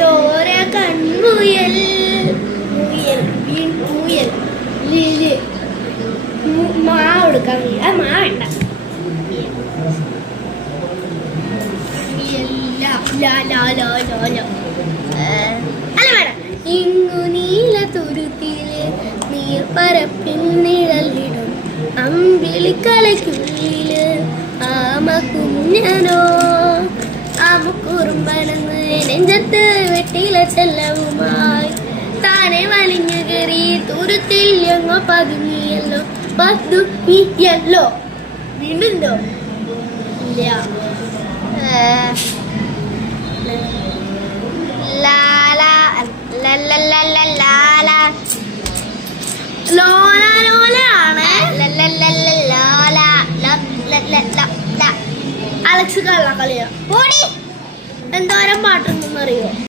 ചോര കൺമുയൽ മുയൽ മുയൽ ലിലി മാവ് എടുക്കാൻ ആ മാവ് വേണ്ട അല്ല വേണ്ട ഇങ്ങു നീല തുരുത്തില് നീർപ്പരപ്പിൽ നിഴലിടും അമ്പിളിക്കലയ്ക്കുള്ളില് ആമ കുഞ്ഞനോ ആമ കുറുമ്പനെന്ന് നെഞ്ചത്ത് വെട്ടില ചെല്ലവുമായി താനെ വലിഞ്ഞു കയറി തുരുത്തിൽ എങ്ങോ പതുങ്ങിയല്ലോ പതുങ്ങിയല്ലോ വീണ്ടും ഉണ്ടോ ഇല്ല അലക്സ് കള്ളക്കളിയാ എന്തോരം പാട്ടുണ്ടെന്ന് അറിയോ?